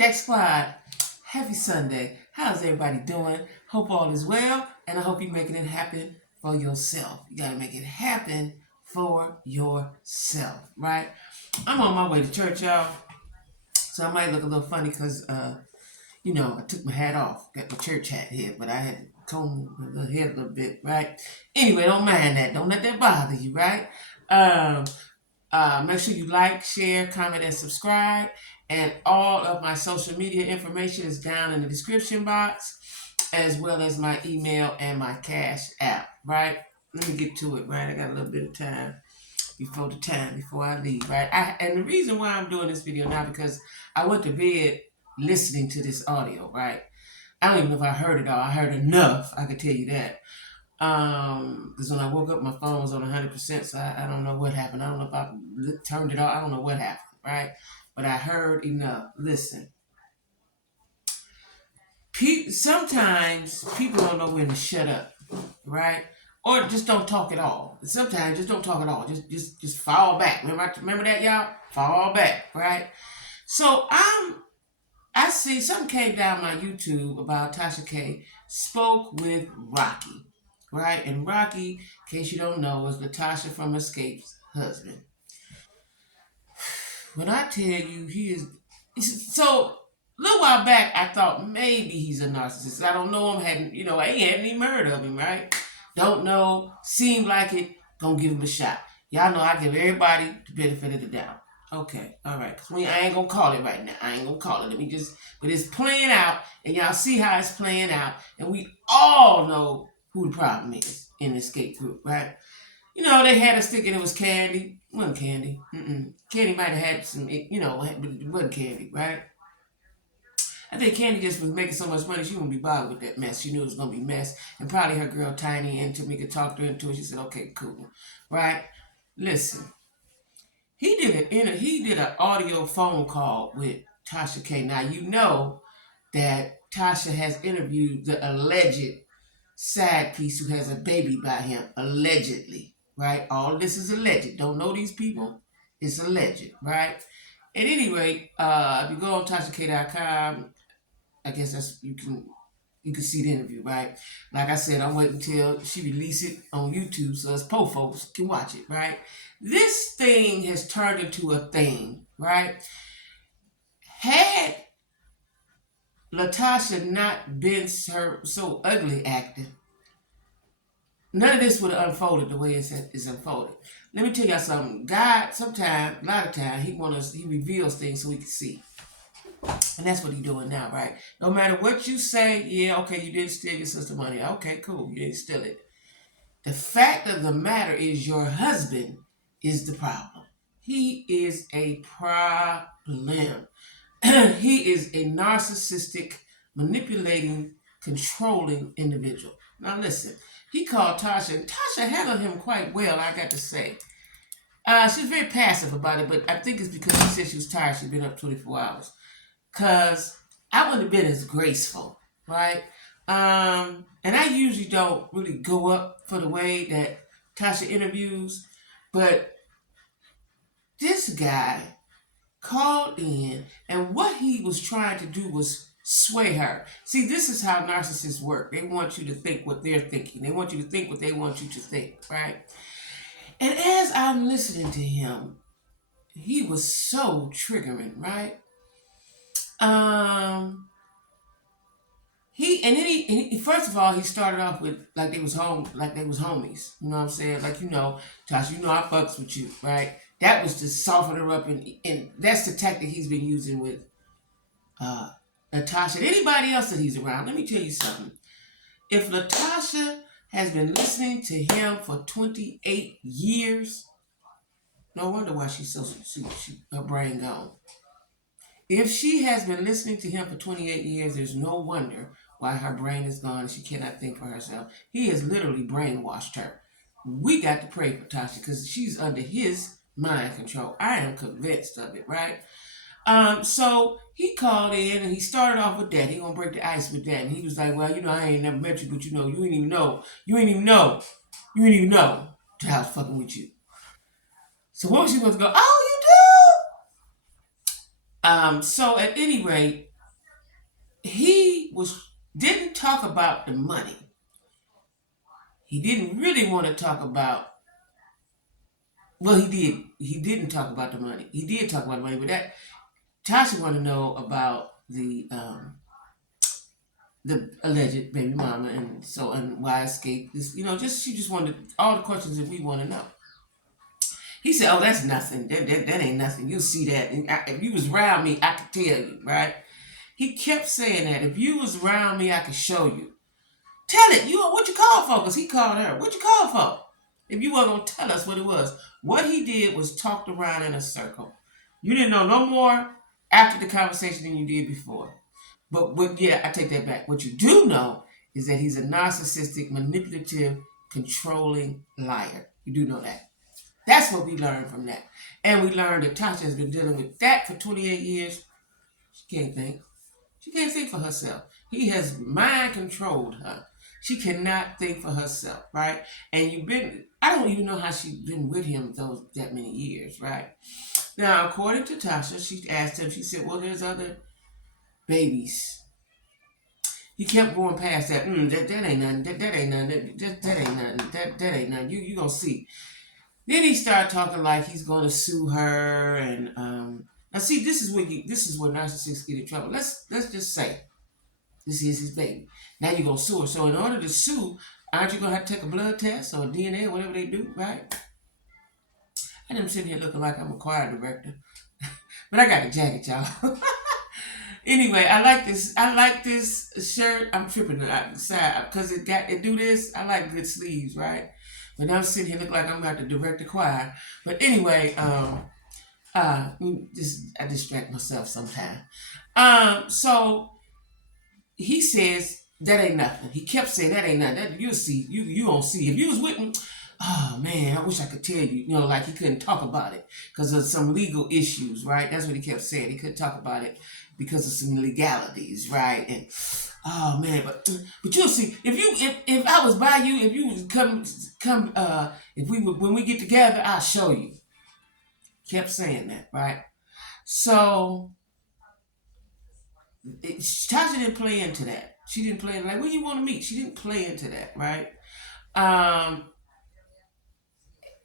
Jack Squad, happy Sunday. How's everybody doing? Hope all is well, and I hope you're making it happen for yourself. You gotta make it happen for yourself, right? I'm on my way to church, y'all, so I might look a little funny because, I took my hat off, got my church hat here, but I had to comb my head a little bit, right? Anyway, don't mind that. Don't let that bother you, right? Um, Make sure you like, share, comment, and subscribe. And all of my social media information is down in the description box, as well as my email and my Cash app, right? Let me get to it, right? I got a little bit of time before I leave, right? And the reason why I'm doing this video now because I went to bed listening to this audio, right? I don't even know if I heard it all. I heard enough, I could tell you that. Because when I woke up, my phone was on 100%, so I don't know what happened. I don't know if I turned it off. I don't know what happened, right? But I heard enough. Listen, sometimes people don't know when to shut up, right? Or just don't talk at all. Sometimes just don't talk at all. Just fall back. Remember that, y'all? Fall back, right? So I see something came down my YouTube about Tasha K spoke with Rocky, right? And Rocky, in case you don't know, is Natasha from Escape's husband. When I tell you so a little while back I thought maybe he's a narcissist. I don't know him, I ain't had any heard of him, right? Don't know, seemed like it, gonna give him a shot. Y'all know I give everybody the benefit of the doubt. Okay, all right. Cause I ain't gonna call it right now. I ain't gonna call it. But it's playing out, and y'all see how it's playing out, and we all know who the problem is in the escape group, right? They had a stick and it was candy. It wasn't candy. Candy might have had some, but it wasn't candy, right? I think Candy just was making so much money, she wouldn't be bothered with that mess. She knew it was going to be mess. And probably her girl Tiny and Tamika talked her into it. She said, okay, cool. Right? Listen, he did an audio phone call with Tasha K. Now, you know that Tasha has interviewed the alleged side piece who has a baby by him, allegedly, right? All this is alleged. Don't know these people. It's alleged, right? At any rate, if you go on TashaK.com, I guess you can see the interview, right? Like I said, I'm waiting until she release it on YouTube so us po folks can watch it, right? This thing has turned into a thing, right? Had Latasha not been so ugly acting, none of this would have unfolded the way it's unfolded. Let me tell y'all something. God, sometimes, a lot of times, he reveals things so we can see. And that's what he's doing now, right? No matter what you say, yeah, okay, you didn't steal your sister money. Okay, cool, you didn't steal it. The fact of the matter is your husband is the problem. He is a problem. He is a narcissistic, manipulating, controlling individual. Now listen, he called Tasha, and Tasha handled him quite well, I got to say. She was very passive about it, but I think it's because she said she was tired. She'd been up 24 hours. Because I wouldn't have been as graceful, right? And I usually don't really go up for the way that Tasha interviews, but this guy called in, and what he was trying to do was sway her. See, this is how narcissists work. They want you to think what they're thinking. They want you to think what they want you to think, right? And as I'm listening to him, he was so triggering, right? He first of all he started off with like they was homies. You know what I'm saying? Like, Tasha, I fucks with you, right? That was to soften her up, and that's the tactic he's been using with Natasha and anybody else that he's around. Let me tell you something. If Natasha has been listening to him for 28 years, no wonder why her brain gone. If she has been listening to him for 28 years, there's no wonder why her brain is gone and she cannot think for herself. He has literally brainwashed her. We got to pray for Tasha because she's under his mind control. I am convinced of it, right? So he called in and he started off with that. He gonna break the ice with that. And he was like, well, I ain't never met you, but you ain't even know. You ain't even know till I was fucking with you. So what was she supposed to go, oh, you do? So at any rate, he was didn't talk about the money. He didn't really want to talk about. Well, he did. He didn't talk about the money. He did talk about the money, but that Tasha wanted to know about the alleged baby mama, and why escape this. Just she just wanted all the questions that we want to know. He said, "Oh, that's nothing. That ain't nothing. You'll see that. And if you was around me, I could tell you, right?" He kept saying that. If you was around me, I could show you. Tell it. What you called for? Because he called her. What you called for? If you weren't gonna tell us what it was. What he did was talked around in a circle. You didn't know no more after the conversation than you did before. Yeah, I take that back. What you do know is that he's a narcissistic, manipulative, controlling liar. You do know that. That's what we learned from that. And we learned that Tasha has been dealing with that for 28 years. She can't think. She can't think for herself. He has mind controlled her. She cannot think for herself, right? And I don't even know how she's been with him that many years, right? Now, according to Tasha, she asked him, she said, well, there's other babies. He kept going past that. That ain't nothing. That ain't nothing. That ain't nothing. That ain't nothing. You gonna see. Then he started talking like he's going to sue her, and now see, this is where narcissists get in trouble. Let's just say this is his baby. Now you're gonna sue her. So in order to sue, aren't you gonna have to take a blood test or DNA or whatever they do, right? And I'm sitting here looking like I'm a choir director, but I got the jacket, y'all. Anyway, I like this. I like this shirt. I'm tripping it side because it do this. I like good sleeves, right? But I'm sitting here looking like I'm about to direct the choir. But anyway, I distract myself sometimes. So he says that ain't nothing. He kept saying that ain't nothing. You'll see. You won't see. If you was with me, oh man, I wish I could tell you. Like he couldn't talk about it because of some legal issues, right? That's what he kept saying. He couldn't talk about it because of some legalities, right? And oh man, but you'll see. If I was by you, if you was come if we would when we get together, I'll show you. Kept saying that, right? So Tasha didn't play into that. She didn't play like, where you want to meet? She didn't play into that, right? Um,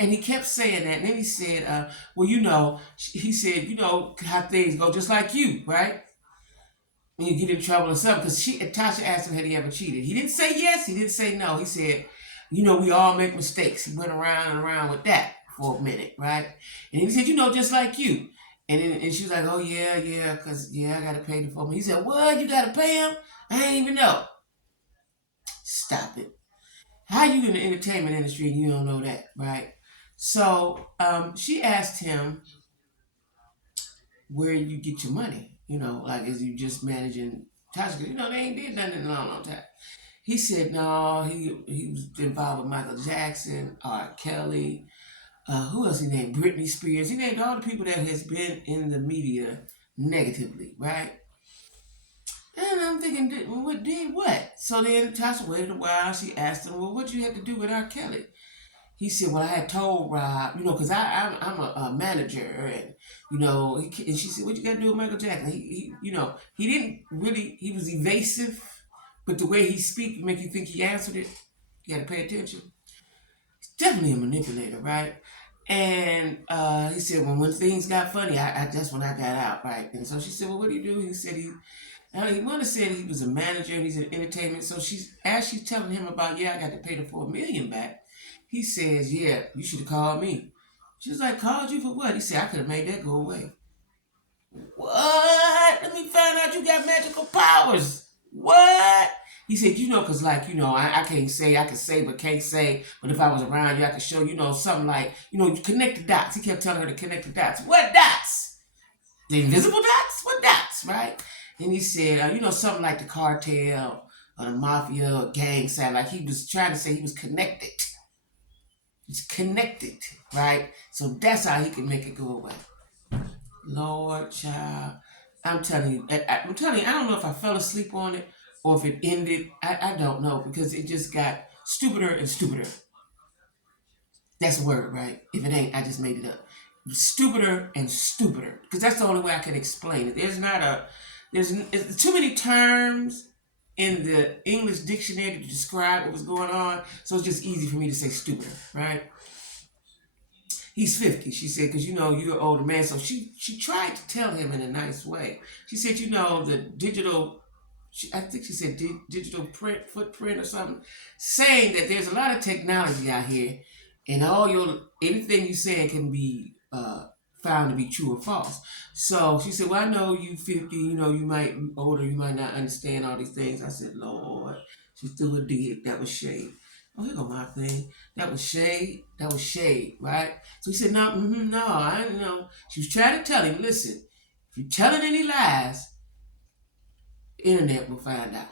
and he kept saying that. And then he said, well, he said, how things go just like you, right? When you get in trouble or something. Because Tasha asked him, had he ever cheated? He didn't say yes. He didn't say no. He said, we all make mistakes. He went around and around with that for a minute, right? And he said, just like you. And she was like, oh, yeah, because, I got to pay the phone. He said, what? You got to pay him? I ain't even know. Stop it. How you in the entertainment industry and you don't know that, right? So she asked him where you get your money. Like is you just managing Tasha? They ain't did nothing in a long, long time. He said no. He was involved with Michael Jackson, R. Kelly. Who else he named? Britney Spears. He named all the people that has been in the media negatively, right? And I'm thinking, what did what? So then Tasha waited a while. She asked him, well, what you had to do with R. Kelly? He said, well, I had told Rob, because I'm a manager, and and she said, what you got to do with Michael Jackson? He didn't really, he was evasive, but the way he speak make you think he answered it. You got to pay attention. He's definitely a manipulator, right? And he said, well, when things got funny, that's when I got out, right? And so she said, well, what do you do? He said he might have said he was a manager and he's in entertainment. So as she's telling him about, I got to pay the $4 million back. He says, yeah, you should have called me. She was like, called you for what? He said, I could have made that go away. What? Let me find out you got magical powers. What? He said, because I can't say, I can say but can't say. But if I was around you, I could show, something like, you connect the dots. He kept telling her to connect the dots. What dots? The invisible dots? What dots, right? And he said, something like the cartel or the mafia or gang sign. Like he was trying to say he was connected. He's connected, right? So that's how he can make it go away. Lord, child. I'm telling you, I don't know if I fell asleep on it or if it ended. I don't know because it just got stupider and stupider. That's a word, right? If it ain't, I just made it up. Stupider and stupider because that's the only way I can explain it. There's too many terms in the English dictionary to describe what was going on, so it's just easy for me to say stupider, right? He's 50, she said, because you're an older man. So she tried to tell him in a nice way. She said, the digital, I think she said digital print footprint or something, saying that there's a lot of technology out here, and anything you say can be found to be true or false. So she said, well, I know you 50, you might be older, you might not understand all these things. I said, Lord, she threw a dig. That was shade. Oh, here go my thing. That was shade. That was shade, right? So he said, no, no, I don't know. She was trying to tell him, listen, if you're telling any lies, the internet will find out.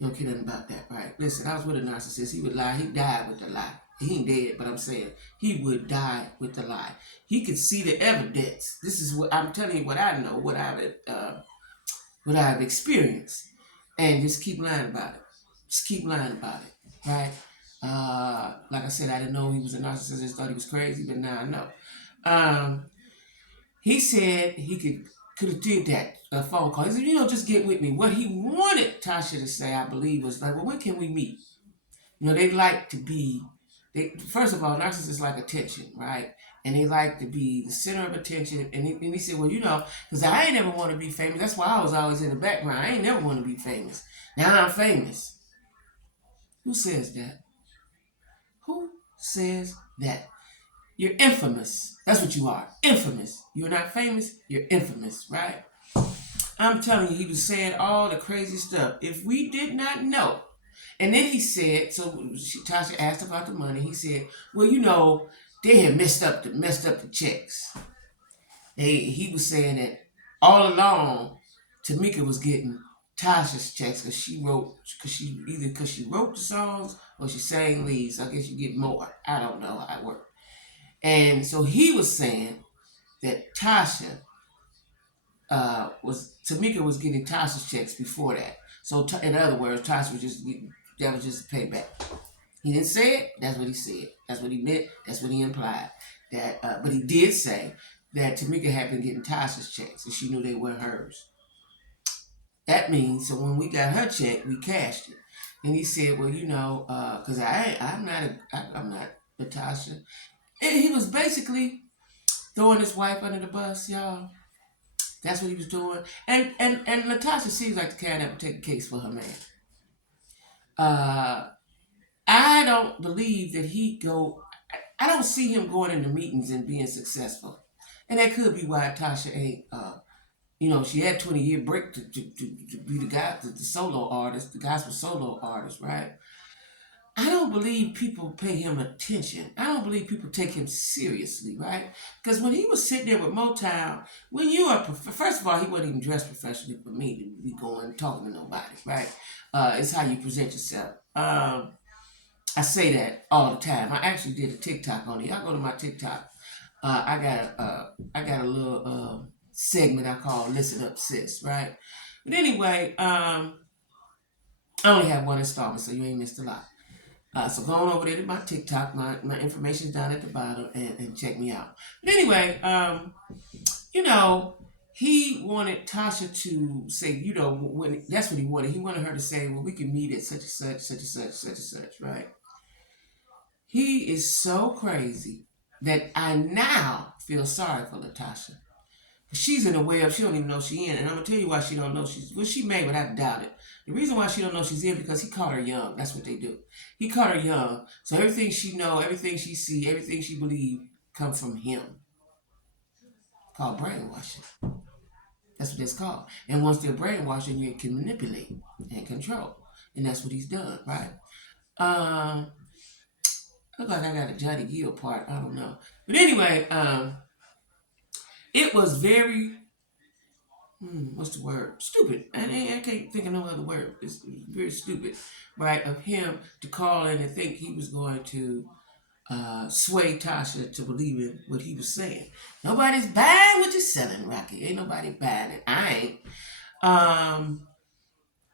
You don't care nothing about that, right? Listen, I was with a narcissist. He would lie. He died with the lie. He ain't dead, but I'm saying he would die with the lie. He could see the evidence. This is what I'm telling you. What I know, what I've experienced, and just keep lying about it. Just keep lying about it, right? Like I said, I didn't know he was a narcissist. I just thought he was crazy, but now I know. Um, he said he could have did that phone call. He said, just get with me. What he wanted Tasha to say, I believe, was like, well, when can we meet? They like to be. First of all, narcissists like attention, right? And they like to be the center of attention. And he said, well, because I ain't never want to be famous. That's why I was always in the background. I ain't never want to be famous. Now I'm famous. Who says that? Who says that? You're infamous. That's what you are. Infamous. You're not famous. You're infamous, right? I'm telling you, he was saying all the crazy stuff. If we did not know. And then he said, Tasha asked about the money. He said, well, they had messed up the checks. He was saying that all along, Tamika was getting Tasha's checks because she wrote the songs or she sang leads. I guess you get more. I don't know how it worked. And so he was saying that Tamika was getting Tasha's checks before that. So in other words, Tasha was that was just payback. He didn't say it. That's what he said. That's what he meant. That's what he implied. But he did say that Tamika had been getting Tasha's checks and she knew they weren't hers. That means, so when we got her check, we cashed it. And he said, well, because I'm not Natasha. And he was basically throwing his wife under the bus, y'all. That's what he was doing. And Natasha seems like the kind that would take a case for her man. I don't believe that I don't see him going into meetings and being successful. And that could be why Tasha ain't, she had 20-year break to be the solo artist, the gospel solo artist, right? I don't believe people pay him attention. I don't believe people take him seriously, right? Because when he was sitting there with Motown, when you are, first of all, he wasn't even dressed professionally for me to be going and talking to nobody, right? It's how you present yourself. I say that all the time. I actually did a TikTok on it. Y'all go to my TikTok. I got a little segment I call "Listen Up, Sis," right? But anyway, I only have one installment, so you ain't missed a lot. So go on over there to my TikTok. My information's down at the bottom and check me out. But anyway, he wanted Tasha to say, when that's what he wanted. He wanted her to say, well, we can meet at such and such, such and such, such and such, right? He is so crazy that I now feel sorry for Natasha. She's in a web she don't even know she in. And I'm gonna tell you why she don't know she may, but I doubt it. The reason why she don't know she's in because he caught her young. That's what they do. He caught her young. So everything she know, everything she see, everything she believe come from him. Called brainwashing. That's what it's called. And once they're brainwashing, you can manipulate and control. And that's what he's done, right? Look like I got a Johnny Gill part. I don't know. But anyway, it was very what's the word? Stupid. I can't think of no other word. It's very stupid, right? Of him to call in and think he was going to sway Tasha to believe in what he was saying. Nobody's buying what you're selling, Rocky. Ain't nobody buying it. I ain't.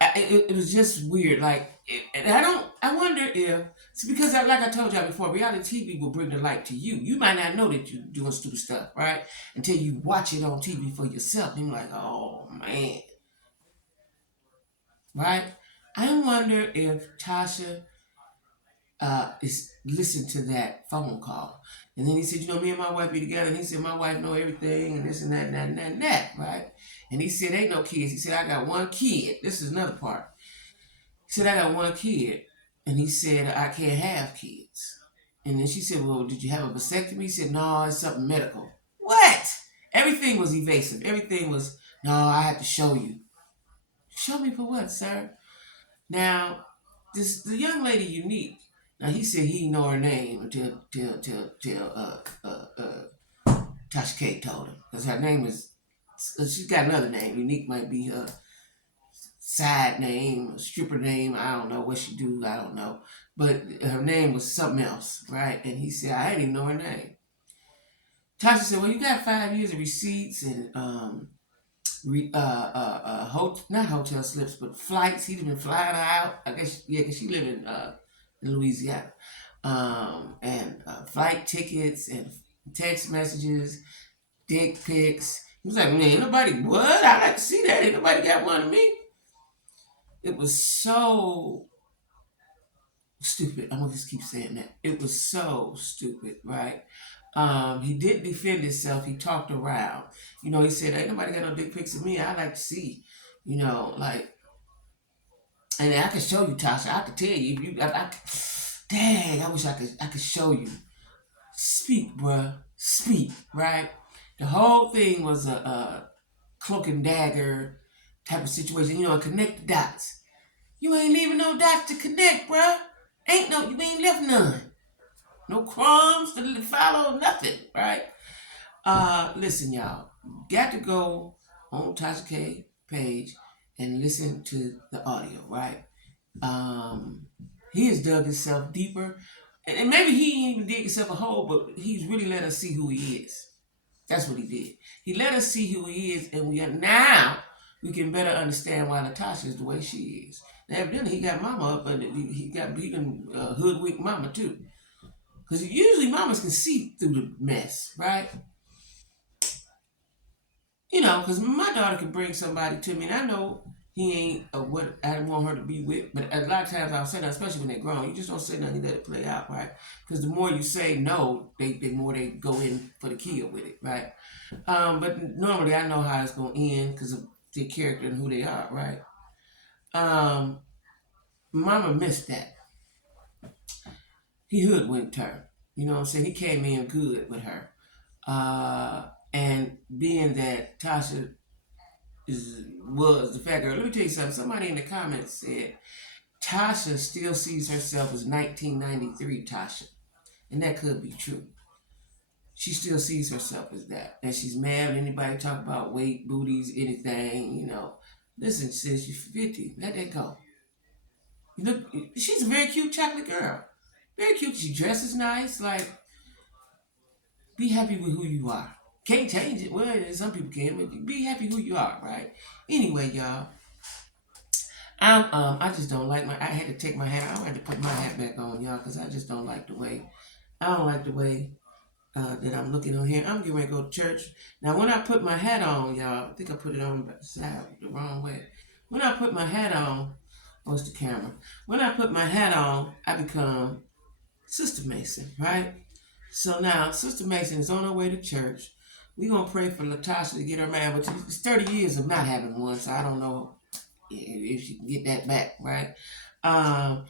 it was just weird. Like, and I don't. I wonder if it's because, like I told y'all before, reality TV will bring the light to you. You might not know that you're doing stupid stuff, right? Until you watch it on TV for yourself, and you're like, oh man, right? I wonder if Tasha is listen to that phone call, and then he said, you know, me and my wife be together, and he said my wife know everything, and this and that and that and that and that, right? And he said ain't no kids. He said I got one kid. This is another part. He said, I got one kid. And he said, I can't have kids. And then she said, well, did you have a vasectomy? He said, no, it's something medical. What? Everything was evasive. Everything was, no, I have to show you. Show me for what, sir? Now, the young lady Unique. Now he said he didn't know her name until Tasha K told him because her name is she's got another name. Unique might be her side name, a stripper name. I don't know what she do. I don't know. But her name was something else, right? And he said, I didn't even know her name. Tasha said, well, you got 5 years of receipts and not hotel slips, but flights. He'd been flying her out. I guess, yeah, because she lived in Louisiana. And flight tickets and text messages, dick pics. He was like, man, ain't nobody, what? I like to see that. Ain't nobody got one of me. It was so stupid. I'm gonna just keep saying that. It was so stupid, right? He did defend himself. He talked around. You know, he said, "Ain't nobody got no dick pics of me. I like to see." You know, like, and I could show you, Tasha. I could tell you. Dang, I wish I could show you. Speak, bruh. Speak, right? The whole thing was a cloak and dagger type of situation. You know, connect the dots. You ain't leaving no dots to connect, bruh. You ain't left none. No crumbs to follow, nothing, right? Listen, y'all. Got to go on Tasha K page and listen to the audio, right? Um, he has dug himself deeper. And maybe he didn't even dig himself a hole, but he's really let us see who he is. That's what he did. He let us see who he is, and we can better understand why Natasha is the way she is. Now, evidently, he got mama up, and he can hoodwink mama too. Because usually mamas can see through the mess, right? You know, because my daughter can bring somebody to me, and I know he ain't what I want her to be with. But a lot of times I'll say that, especially when they're grown, you just don't say nothing, you let it play out, right? Because the more you say no, the more they go in for the kill with it, right? But normally I know how it's going to end because of their character and who they are, right? Um, Mama missed that. He hoodwinked her. You know what I'm saying? He came in good with her. And being that Tasha was the fat girl, let me tell you something. Somebody in the comments said Tasha still sees herself as 1993 Tasha, and that could be true. She still sees herself as that, and she's mad when anybody talk about weight, booties, anything. You know, listen, sis, you're 50. Let that go. You look. She's a very cute chocolate girl. Very cute. She dresses nice. Like, be happy with who you are. Can't change it. Well, some people can, but be happy who you are, right? Anyway, y'all, I just don't like I had to take my hat. I had to put my hat back on, y'all, because I just don't like the way. I don't like the way that I'm looking on here. I'm getting ready to go to church now. When I put my hat on, y'all, I think I put it on the side the wrong way. When I put my hat on, what's the camera? When I put my hat on, I become Sister Mason, right? So now Sister Mason is on her way to church. We're gonna pray for Latasha to get her man, but it's 30 years of not having one, so I don't know if she can get that back, right? Um,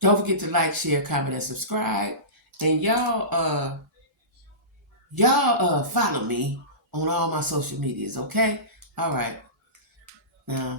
don't forget to like, share, comment, and subscribe. And y'all follow me on all my social medias, okay? All right. Now